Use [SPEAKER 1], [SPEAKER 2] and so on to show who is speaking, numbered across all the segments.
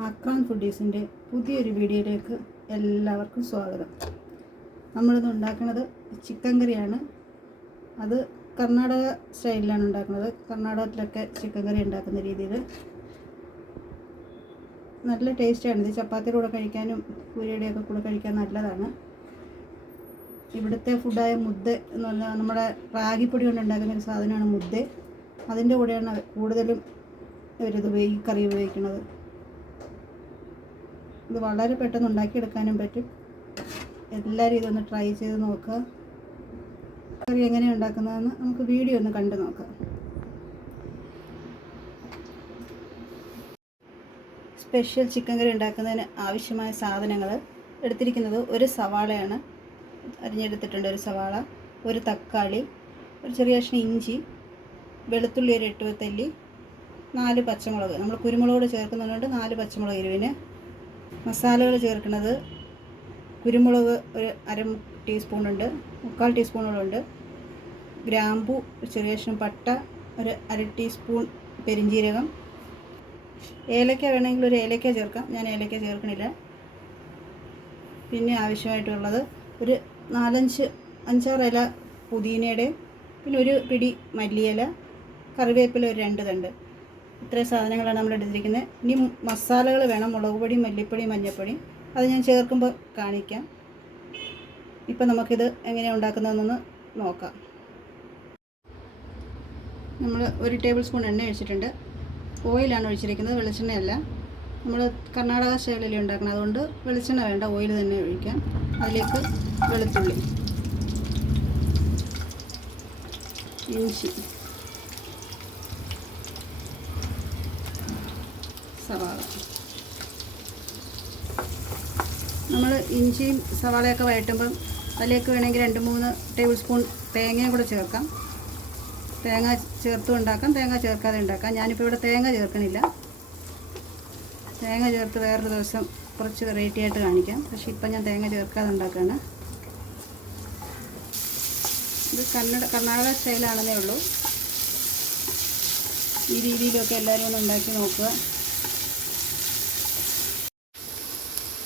[SPEAKER 1] ആക്രാൻ ഫുഡീസിന്റെ പുതിയൊരു വീഡിയോയിലേക്ക് എല്ലാവർക്കും സ്വാഗതം. നമ്മളിത് ഉണ്ടാക്കുന്നത് ചിക്കൻ കറിയാണ്. അത് കർണാടക സ്റ്റൈലിലാണ് ഉണ്ടാക്കുന്നത്. കർണാടകത്തിലൊക്കെ ചിക്കൻ കറി ഉണ്ടാക്കുന്ന രീതിയിൽ. നല്ല ടേസ്റ്റാണ്. ഇത് ചപ്പാത്തിയുടെ കൂടെ കഴിക്കാനും പൂരിയുടെയൊക്കെ കൂടെ കഴിക്കാൻ നല്ലതാണ്. ഇവിടുത്തെ ഫുഡായ മുദ്ദ എന്ന് പറഞ്ഞാൽ നമ്മുടെ റാഗിപ്പൊടി കൊണ്ട് ഉണ്ടാക്കുന്ന ഒരു സാധനമാണ് മുദ്ദ. അതിന്റെ കൂടെയാണ് കൂടുതലും ഇവരിത് ഉപയോഗി കറി ഉപയോഗിക്കുന്നത്. ഇത് വളരെ പെട്ടെന്ന് ഉണ്ടാക്കിയെടുക്കാനും പറ്റും. എല്ലാവരും ഇതൊന്ന് ട്രൈ ചെയ്ത് നോക്കുക കറി എങ്ങനെയാണ് ഉണ്ടാക്കുന്നതെന്ന് നമുക്ക് വീഡിയോ ഒന്ന് കണ്ടു നോക്കാം. സ്പെഷ്യൽ ചിക്കൻ കറി ഉണ്ടാക്കുന്നതിന് ആവശ്യമായ സാധനങ്ങൾ എടുത്തിരിക്കുന്നത് ഒരു സവാളയാണ്. അരിഞ്ഞെടുത്തിട്ടുണ്ട് ഒരു സവാള ഒരു തക്കാളി ഒരു ചെറിയ കഷ്ണം ഇഞ്ചി വെളുത്തുള്ളി ഒരു എട്ട് തല്ലി നാല് പച്ചമുളക്. നമ്മൾ കുരുമുളകോട് ചേർക്കുന്നതുകൊണ്ട് നാല് പച്ചമുളക് എരിവിന് മസാലകൾ ചേർക്കുന്നത് കുരുമുളക് ഒരു അര ടീസ്പൂണുണ്ട് മുക്കാൽ ടീസ്പൂണുകളുണ്ട്. ഗ്രാമ്പു ചെറിയ കഷ്ണം പട്ട ഒരു അര ടീസ്പൂൺ പെരിഞ്ജീരകം ഏലക്ക വേണമെങ്കിൽ ഒരു ഏലക്ക ചേർക്കാം. ഞാൻ ഏലക്ക ചേർക്കണില്ല. പിന്നെ ആവശ്യമായിട്ടുള്ളത് ഒരു നാലഞ്ച് അഞ്ചാറ് ഇല പുതിനയുടെ പിന്നെ ഒരു പിടി മല്ലിയില കറിവേപ്പില ഒരു രണ്ട് തണ്ട്. ഇത്രയും സാധനങ്ങളാണ് നമ്മൾ എടുത്തിരിക്കുന്നത്. ഇനി മസാലകൾ വേണം. മുളക് പൊടി മല്ലിപ്പൊടി മഞ്ഞൾപ്പൊടി. അത് ഞാൻ ചേർക്കുമ്പോൾ കാണിക്കാം. ഇപ്പം നമുക്കിത് എങ്ങനെയാണ് ഉണ്ടാക്കുന്നതെന്നൊന്ന് നോക്കാം. നമ്മൾ ഒരു ടേബിൾ സ്പൂൺ എണ്ണ ഒഴിച്ചിട്ടുണ്ട്. ഓയിലാണ് ഒഴിച്ചിരിക്കുന്നത്. വെളിച്ചെണ്ണയല്ല. നമ്മൾ കർണാടക സ്റ്റൈലിൽ ഉണ്ടാക്കുന്നത്. അതുകൊണ്ട് വെളിച്ചെണ്ണ വേണ്ട. ഓയിൽ തന്നെ ഒഴിക്കാം. അതിലേക്ക് വെളുത്തുള്ളി ഇഞ്ചി സവാള. നമ്മൾ ഇഞ്ചിയും സവാളയൊക്കെ വഴറ്റുമ്പം അതിലേക്ക് വേണമെങ്കിൽ രണ്ട് മൂന്ന് ടേബിൾ സ്പൂൺ തേങ്ങയും കൂടെ ചേർക്കാം. തേങ്ങ ചേർത്തും ഉണ്ടാക്കാം തേങ്ങ ചേർക്കാതെ ഉണ്ടാക്കാം. ഞാനിപ്പോൾ ഇവിടെ തേങ്ങ ചേർക്കണില്ല. തേങ്ങ ചേർത്ത് വേറൊരു ദിവസം കുറച്ച് വെറൈറ്റി ആയിട്ട് കാണിക്കാം. പക്ഷെ ഇപ്പം ഞാൻ തേങ്ങ ചേർക്കാതെ ഉണ്ടാക്കുകയാണ് ഇത് കന്നഡ കർണാടക സ്റ്റൈലാണെന്നേ ഉള്ളൂ. ഈ രീതിയിലൊക്കെ എല്ലാവരും ഒന്ന് ഉണ്ടാക്കി നോക്കുക.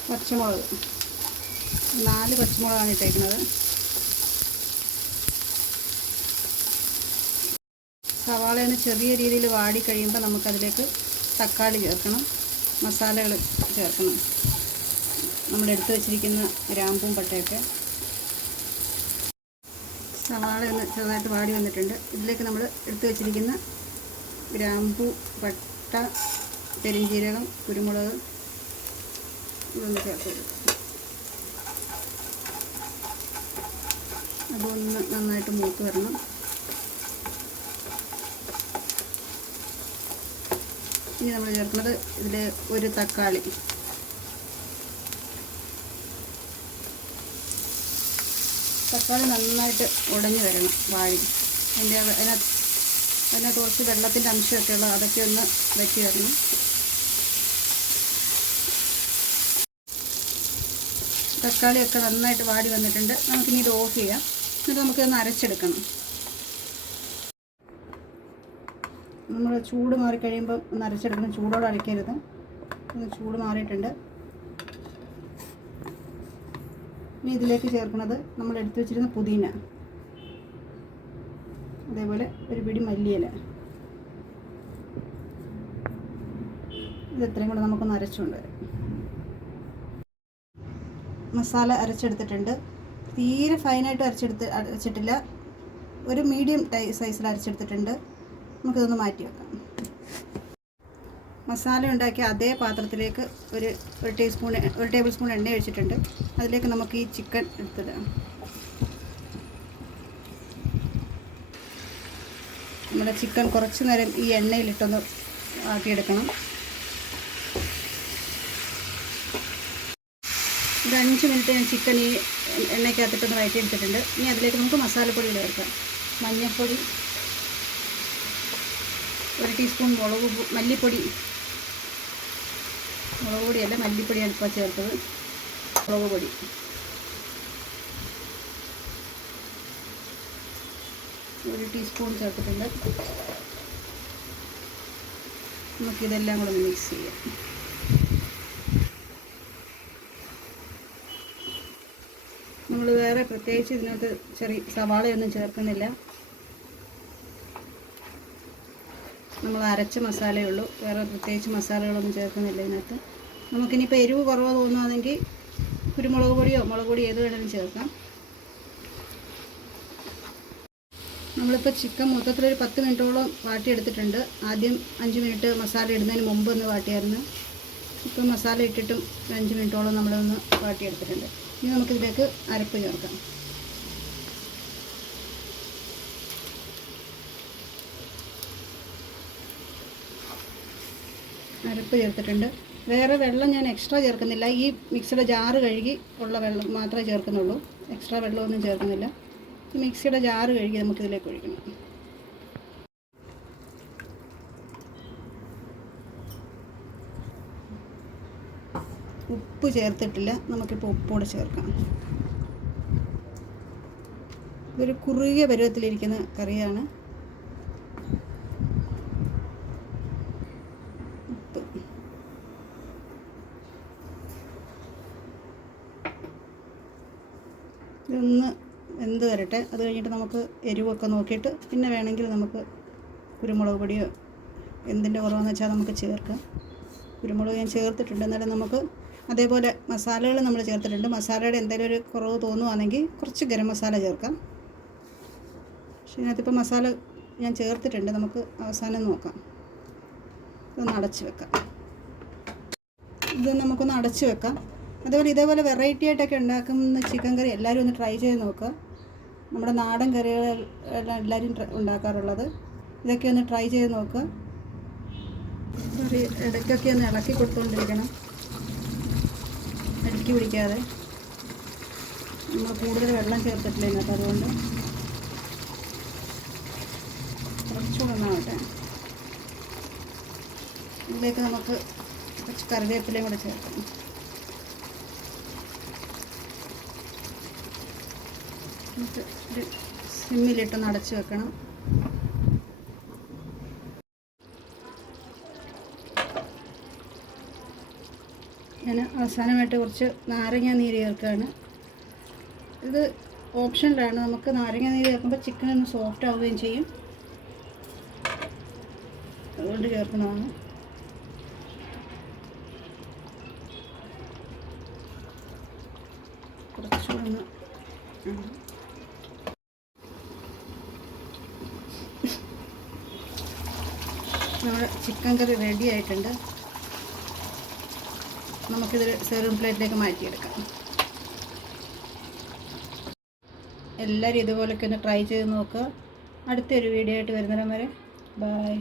[SPEAKER 1] പച്ചമുളക്. നാല് പച്ചമുളകാണ് ഇട്ടേക്കുന്നത്. സവാളയൊന്ന് ചെറിയ രീതിയിൽ വാടി കഴിയുമ്പോൾ നമുക്കതിലേക്ക് തക്കാളി ചേർക്കണം. മസാലകൾ ചേർക്കണം. നമ്മൾ എടുത്തു വച്ചിരിക്കുന്ന ഗ്രാമ്പും പട്ടയൊക്കെ. സവാള ഒന്ന് ചെറുതായിട്ട് വാടി വന്നിട്ടുണ്ട്. ഇതിലേക്ക് നമ്മൾ എടുത്തു വച്ചിരിക്കുന്ന ഗ്രാമ്പു പട്ട പെരിഞ്ജീരകം കുരുമുളക് ഇതൊന്ന് ചേർത്ത് കൊടുക്കും അതൊന്ന് നന്നായിട്ട് മൂത്ത് വരണം. ഇനി നമ്മൾ ചേർക്കുന്നത് ഇതിൽ ഒരു തക്കാളി. തക്കാളി നന്നായിട്ട് ഉടഞ്ഞു വരണം വാഴി അതിന്റെ അതിനകത്ത് അതിനകത്ത് കുറച്ച് വെള്ളത്തിന്റെ അംശമൊക്കെ ഉള്ളത് അതൊക്കെ ഒന്ന് വറ്റി വരണം. തക്കാളിയൊക്കെ നന്നായിട്ട് വാടി വന്നിട്ടുണ്ട്. നമുക്കിനി ഇത് ഓഫ് ചെയ്യാം. എന്നിട്ട് നമുക്കിതൊന്ന് അരച്ചെടുക്കണം. നമ്മൾ ചൂട് മാറിക്കഴിയുമ്പോൾ ഒന്ന് അരച്ചെടുക്കണം. ചൂടോടെ അരയ്ക്കരുത്. ഒന്ന് ചൂട് മാറിയിട്ടുണ്ട്. ഇനി ഇതിലേക്ക് ചേർക്കുന്നത് നമ്മൾ എടുത്തു വെച്ചിരുന്ന പുതിന. അതേപോലെ ഒരു പിടി മല്ലിയില. ഇത് കൂടെ നമുക്കൊന്ന് അരച്ചുകൊണ്ട് വരാം. മസാല അരച്ചെടുത്തിട്ടുണ്ട്. തീരെ ഫൈനായിട്ട് അരച്ചെടുത്ത് അരച്ചിട്ടില്ല. ഒരു മീഡിയം ടൈ സൈസിൽ അരച്ചെടുത്തിട്ടുണ്ട്. നമുക്കിതൊന്ന് മാറ്റി വെക്കാം. മസാല ഉണ്ടാക്കിയ അതേ പാത്രത്തിലേക്ക് ഒരു ഒരു ടീസ്പൂൺ ഒരു ടേബിൾ സ്പൂൺ എണ്ണ ഒഴിച്ചിട്ടുണ്ട്. അതിലേക്ക് നമുക്ക് ഈ ചിക്കൻ എടുത്തിടാം. നമ്മുടെ ചിക്കൻ കുറച്ച് നേരം ഈ എണ്ണയിലിട്ടൊന്ന് ആക്കിയെടുക്കണം ഒരു അഞ്ച് മിനിറ്റ് ഞാൻ ചിക്കൻ ഈ എണ്ണയ്ക്കകത്തിട്ടൊന്ന് വഴറ്റിയെടുത്തിട്ടുണ്ട്. ഇനി അതിലേക്ക് നമുക്ക് മസാലപ്പൊടി ചേർക്കാം. മഞ്ഞൾപ്പൊടി ഒരു ടീസ്പൂൺ മുളക് മല്ലിപ്പൊടി. മുളക് പൊടിയല്ല മല്ലിപ്പൊടിയാണ് ഇപ്പോൾ ചേർത്തത്. മുളക് പൊടി. ഒരു ടീസ്പൂൺ ചേർത്തിട്ടുണ്ട്. നമുക്കിതെല്ലാം കൂടെ മിക്സ് ചെയ്യാം നമ്മൾ വേറെ പ്രത്യേകിച്ച് ഇതിനകത്ത് ചെറിയ സവാളയൊന്നും ചേർക്കുന്നില്ല. നമ്മൾ അരച്ച മസാലയുള്ളൂ വേറെ പ്രത്യേകിച്ച് മസാലകളൊന്നും ചേർക്കുന്നില്ല ഇതിനകത്ത്. നമുക്കിനിപ്പോൾ എരിവ് കുറവ് തോന്നുകയാണെങ്കിൽ കുരുമുളക് പൊടിയോ മുളക് പൊടി ഏത് വേണമെങ്കിലും ചേർക്കാം. നമ്മളിപ്പോൾ ചിക്കൻ മൊത്തത്തിലൊരു പത്ത് മിനിറ്റോളം വാട്ടിയെടുത്തിട്ടുണ്ട്. ആദ്യം അഞ്ച് മിനിറ്റ് മസാല ഇടുന്നതിന് മുമ്പ് ഒന്ന് വാട്ടിയായിരുന്നു. ഇപ്പം മസാല ഇട്ടിട്ടും ഒരു അഞ്ച് മിനിറ്റോളം നമ്മളൊന്ന് വാട്ടിയെടുത്തിട്ടുണ്ട്. ഇനി നമുക്കിതിലേക്ക് അരപ്പ് ചേർക്കാം. അരപ്പ് ചേർത്തിട്ടുണ്ട്. വേറെ വെള്ളം ഞാൻ എക്സ്ട്രാ ചേർക്കുന്നില്ല. ഈ മിക്സിയുടെ ജാറ് കഴുകി ഉള്ള വെള്ളം മാത്രമേ ചേർക്കുന്നുള്ളൂ. എക്സ്ട്രാ വെള്ളമൊന്നും ചേർക്കുന്നില്ല. ഈ മിക്സിയുടെ ജാറ് കഴുകി നമുക്കിതിലേക്ക് ഒഴിക്കണം. ഉപ്പ് ചേർത്തിട്ടില്ല. നമുക്കിപ്പോൾ ഉപ്പോടെ ചേർക്കാം. ഇതൊരു കുറുകിയ പരുവത്തിലിരിക്കുന്ന കറിയാണ്. ഉപ്പ്. ഇതൊന്ന് എന്ത് വരട്ടെ. അത് കഴിഞ്ഞിട്ട് നമുക്ക് എരിവൊക്കെ നോക്കിയിട്ട് പിന്നെ വേണമെങ്കിൽ നമുക്ക് കുരുമുളക് പൊടിയോ എന്തിന്റെ കുറവെന്ന് വെച്ചാൽ നമുക്ക് ചേർക്കാം. കുരുമുളക് ഞാൻ ചേർത്തിട്ടുണ്ട്. എന്നാലും നമുക്ക് അതേപോലെ മസാലകൾ നമ്മൾ ചേർത്തിട്ടുണ്ട്. മസാലയുടെ എന്തെങ്കിലും ഒരു കുറവ് തോന്നുവാണെങ്കിൽ കുറച്ച് ഗരം മസാല ചേർക്കാം. പക്ഷേ ഇതിനകത്തിപ്പോൾ മസാല ഞാൻ ചേർത്തിട്ടുണ്ട്. നമുക്ക് അവസാനം നോക്കാം. ഇതൊന്ന് അടച്ച് വെക്കാം. ഇത് നമുക്കൊന്ന് അടച്ച് വെക്കാം. അതേപോലെ ഇതേപോലെ വെറൈറ്റി ആയിട്ടൊക്കെ ഉണ്ടാക്കുന്ന ചിക്കൻ കറി എല്ലാവരും ഒന്ന് ട്രൈ ചെയ്ത് നോക്കുക. നമ്മുടെ നാടൻ കറികൾ എല്ലാം എല്ലാവരും ഉണ്ടാക്കാറുള്ളത്. ഇതൊക്കെ ഒന്ന് ട്രൈ ചെയ്ത് നോക്കുക. ഇടയ്ക്കൊക്കെ ഒന്ന് ഇളക്കി കൊടുത്തുകൊണ്ടിരിക്കണം അടുക്കി പിടിക്കാതെ. നമ്മൾ കൂടുതൽ വെള്ളം ചേർത്തിട്ടില്ല ഇതിനകത്ത് അതുകൊണ്ട് കുറച്ചുകൂടെ ഒന്നാവട്ടെ ഇതിലേക്ക് നമുക്ക് കുറച്ച് കറിവേപ്പിലയും കൂടെ ചേർക്കണം നമുക്ക് ഒരു സിമ്മിലിട്ടൊന്ന് അടച്ചു വെക്കണം. ഞാൻ അവസാനമായിട്ട് കുറച്ച് നാരങ്ങ നീര് ചേർക്കുകയാണ്. ഇത് ഓപ്ഷനിലാണ്. നമുക്ക് നാരങ്ങ നീര് ചേർക്കുമ്പോൾ ചിക്കൻ ഒന്ന് സോഫ്റ്റ് ആവുകയും ചെയ്യും. അതുകൊണ്ട് ചേർക്കുന്നതാണ്. നമ്മുടെ ചിക്കൻ കറി റെഡി ആയിട്ടുണ്ട്. നമുക്കിത് സെർവ് പ്ലേറ്റിലേക്ക് മാറ്റിയെടുക്കാം. എല്ലാവരും ഇതുപോലൊക്കെ ഒന്ന് ട്രൈ ചെയ്ത് നോക്കുക അടുത്തൊരു വീഡിയോ ആയിട്ട് വരുന്നിടം വരെ. ബായ്